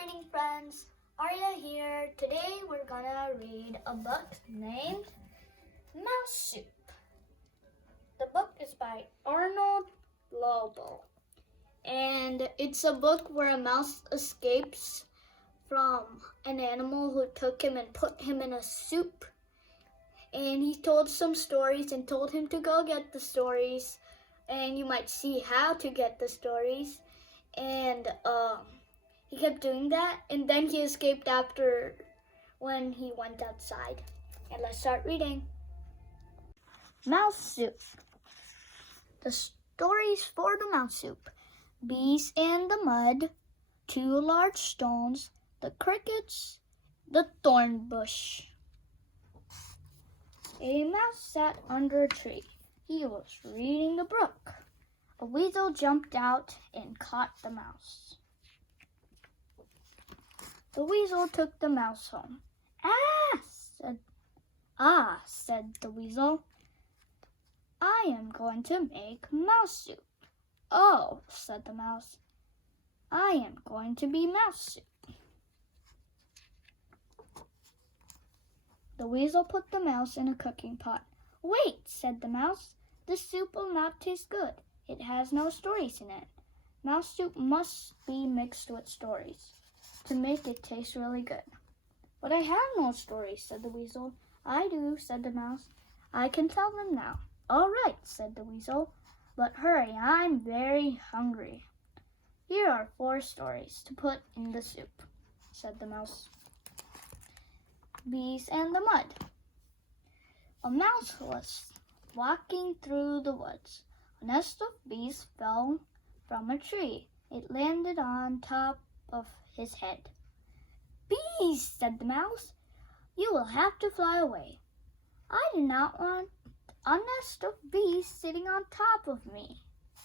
reading friends, Arya here. Today we're gonna read a book named Mouse Soup. The book is by Arnold Lobel, and it's a book where a mouse escapes from an animal who took him and put him in a soup, and he told some stories and told him to go get the stories, and you might see how to get the stories, and he kept doing that, and then he escaped after when he went outside. And let's start reading. Mouse Soup. The stories for the mouse soup. Bees in the mud, 2 large stones, the crickets, the thorn bush. A mouse sat under a tree. He was reading the brook. A weasel jumped out and caught the mouse. The weasel took the mouse home. Said the weasel. I am going to make mouse soup. Oh, said the mouse. I am going to be mouse soup. The weasel put the mouse in a cooking pot. Wait, said the mouse. This soup will not taste good. It has no stories in it. Mouse soup must be mixed with stories to make it taste really good. But I have no stories, said the weasel. I do, said the mouse. I can tell them now. All right, said the weasel. But hurry, I'm very hungry. Here are 4 stories to put in the soup, said the mouse. Bees and the mud. A mouse was walking through the woods. A nest of bees fell from a tree. It landed on top of his head. Bees, said the mouse. You will have to fly away. I do not want a nest of bees sitting on top of me,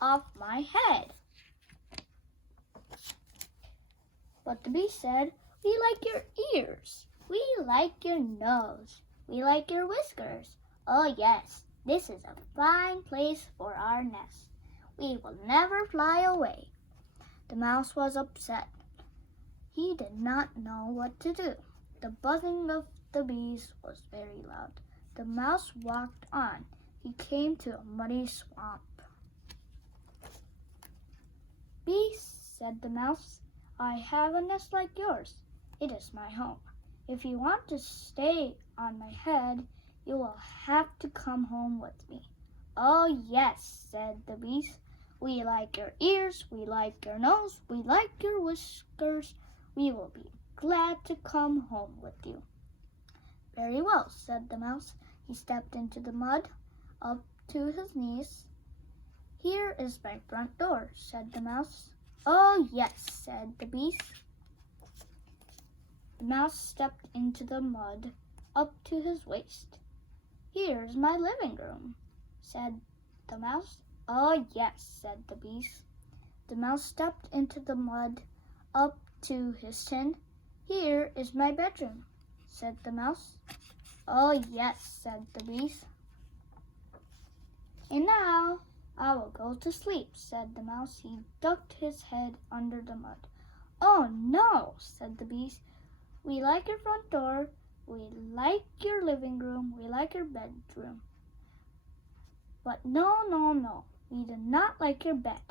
off my head. But the bee said, we like your ears. We like your nose. We like your whiskers. Oh yes, this is a fine place for our nest. We will never fly away. The mouse was upset. He did not know what to do. The buzzing of the bees was very loud. The mouse walked on. He came to a muddy swamp. Bees, said the mouse, I have a nest like yours. It is my home. If you want to stay on my head, you will have to come home with me. Oh yes, said the bees. We like your ears, we like your nose, we like your whiskers. We will be glad to come home with you. Very well, said the mouse. He stepped into the mud, up to his knees. Here is my front door, said the mouse. Oh yes, said the bees. The mouse stepped into the mud, up to his waist. Here's my living room, said the mouse. Oh yes, said the bees. The mouse stepped into the mud, up to his chin. Here is my bedroom, said the mouse. Oh yes, said the bees. And now I will go to sleep, said the mouse. He ducked his head under the mud. Oh no, said the bees. We like your front door. We like your living room. We like your bedroom. But no, we do not like your bed.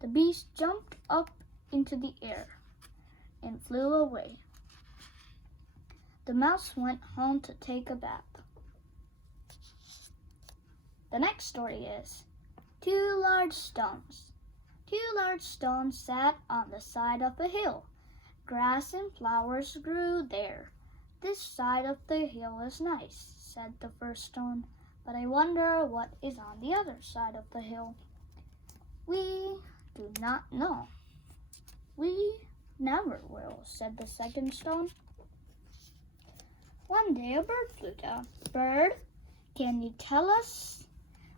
The bees jumped up into the air and flew away. The mouse went home to take a bath. The next story is 2 large stones. 2 large stones sat on the side of a hill. Grass and flowers grew there. This side of the hill is nice, said the first stone, but I wonder what is on the other side of the hill. We do not know. We never will, said the second stone. One day a bird flew down. Bird, can you tell us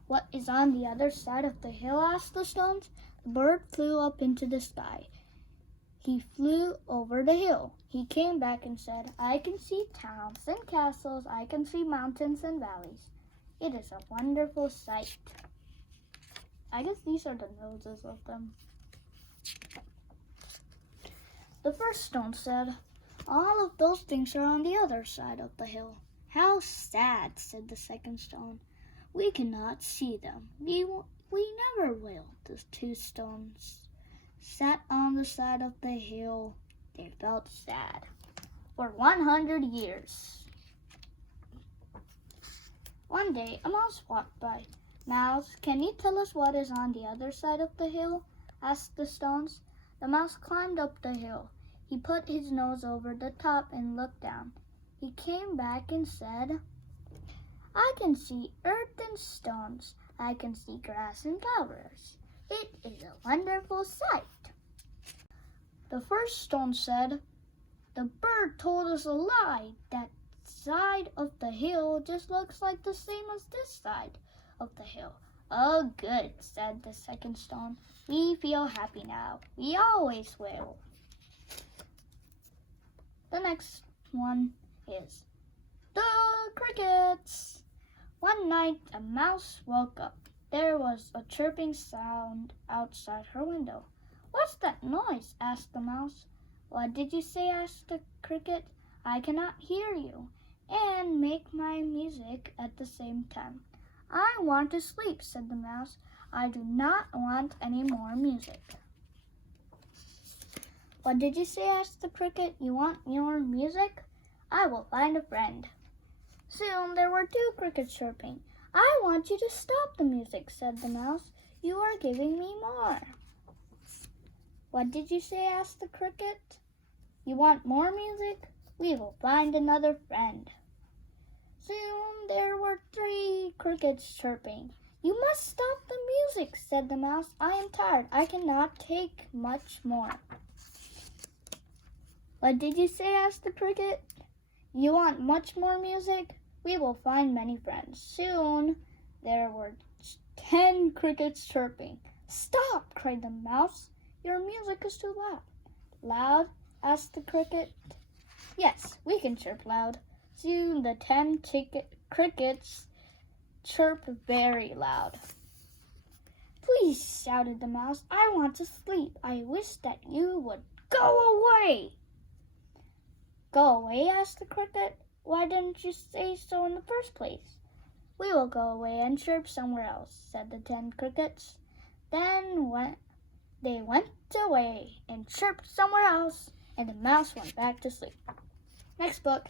what is on the other side of the hill? Asked the stones. The bird flew up into the sky. He flew over the hill. He came back and said, I can see towns and castles. I can see mountains and valleys. It is a wonderful sight. I guess these are the noses of them. The first stone said, "All of those things are on the other side of the hill." "How sad," said the second stone. "We cannot see them. We never will." The two stones sat on the side of the hill. They felt sad. For 100 years. One day, a mouse walked by. "Mouse, can you tell us what is on the other side of the hill?" asked the stones. The mouse climbed up the hill. He put his nose over the top and looked down. He came back and said, "I can see earth and stones. I can see grass and flowers. It is a wonderful sight." The first stone said, "The bird told us a lie. That side of the hill just looks like the same as this side of the hill." "Oh, good," said the second stone. "We feel happy now. We always will." The next one is the crickets. One night, a mouse woke up. There was a chirping sound outside her window. "What's that noise?" asked the mouse. "What did you say?" asked the cricket. "I cannot hear you and make my music at the same time." "I want to sleep," said the mouse. "I do not want any more music." "What did you say?" asked the cricket. "You want your music? I will find a friend." Soon there were two crickets chirping. "I want you to stop the music," said the mouse. "You are giving me more." "What did you say?" asked the cricket. "You want more music? We will find another friend." Soon there were three crickets chirping. "You must stop the music," said the mouse. "I am tired. I cannot take much more." "What did you say?" asked the cricket. "You want much more music? We will find many friends." Soon there were 10 crickets chirping. "Stop!" cried the mouse. "Your music is too loud." "Loud?" asked the cricket. "Yes, we can chirp loud." Soon the 10 crickets chirped very loud. "Please," shouted the mouse, "I want to sleep. I wish that you would go away." "Go away?" asked the cricket. "Why didn't you say so in the first place?" "We will go away and chirp somewhere else," said the 10 crickets. Then they went away and chirped somewhere else, and the mouse went back to sleep. Next book,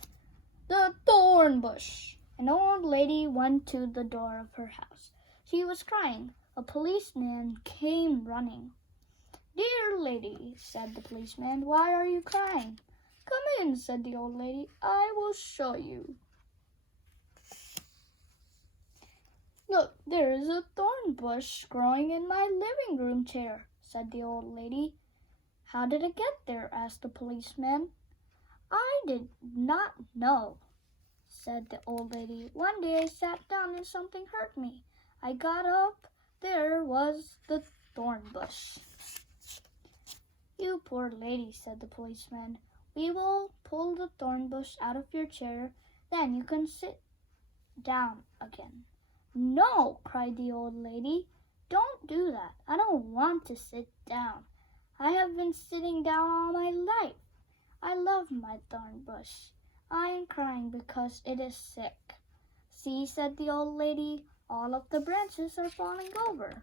The Thorn Bush. An old lady went to the door of her house. She was crying. A policeman came running. "Dear lady," said the policeman, "why are you crying?" "Come in," said the old lady. "I will show you." "Look, there is a thorn bush growing in my living room chair," said the old lady. "How did it get there?" asked the policeman. "I did not know," said the old lady. "One day I sat down and something hurt me. I got up. There was the thorn bush." "You poor lady," said the policeman. "We will pull the thorn bush out of your chair. Then you can sit down again." "No," cried the old lady. "Don't do that. I don't want to sit down. I have been sitting down all my life. I love my thorn bush. I am crying because it is sick." "See," said the old lady, "all of the branches are falling over."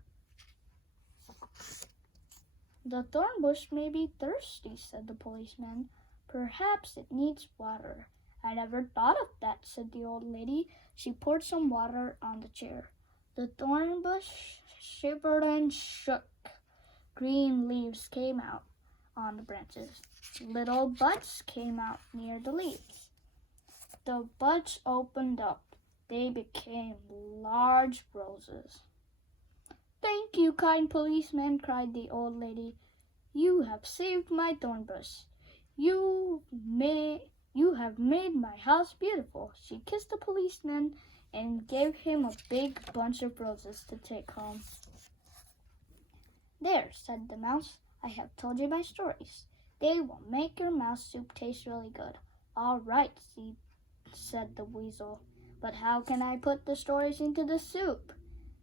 "The thorn bush may be thirsty," said the policeman. "Perhaps it needs water." "I never thought of that," said the old lady. She poured some water on the chair. The thorn bush shivered and shook. Green leaves came out on the branches. Little buds came out near the leaves. The buds opened up. They became large roses. "Thank you, kind policeman," cried the old lady. "You have saved my thorn bush. You have made my house beautiful." She kissed the policeman and gave him a big bunch of roses to take home. "There," said the mouse. "I have told you my stories. They will make your mouse soup taste really good." "All right," said the weasel. "But how can I put the stories into the soup?"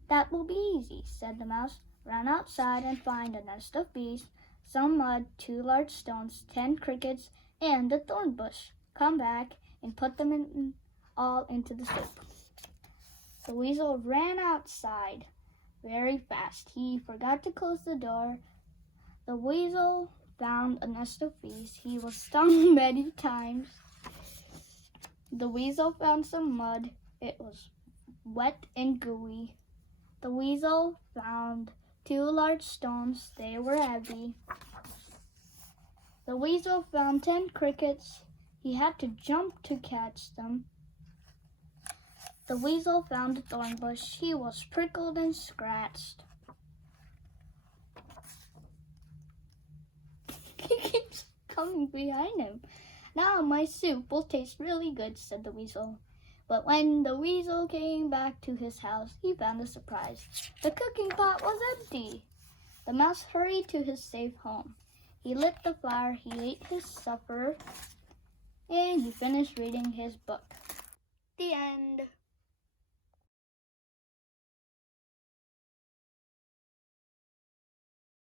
"That will be easy," said the mouse. "Run outside and find a nest of bees. some mud, 2 large stones, 10 crickets, and a thorn bush. Come back and put them all into the soup. The weasel ran outside very fast. He forgot to close the door. The weasel found a nest of fleas. He was stung many times. The weasel found some mud. It was wet and gooey. The weasel found 2 large stones. They were heavy. The weasel found 10 crickets. He had to jump to catch them. The weasel found a thorn bush. He was prickled and scratched. He keeps coming behind him. Now my soup will taste really good, said the weasel. But when the weasel came back to his house, he found a surprise. The cooking pot was empty. The mouse hurried to his safe home. He lit the fire, he ate his supper, and he finished reading his book. The end.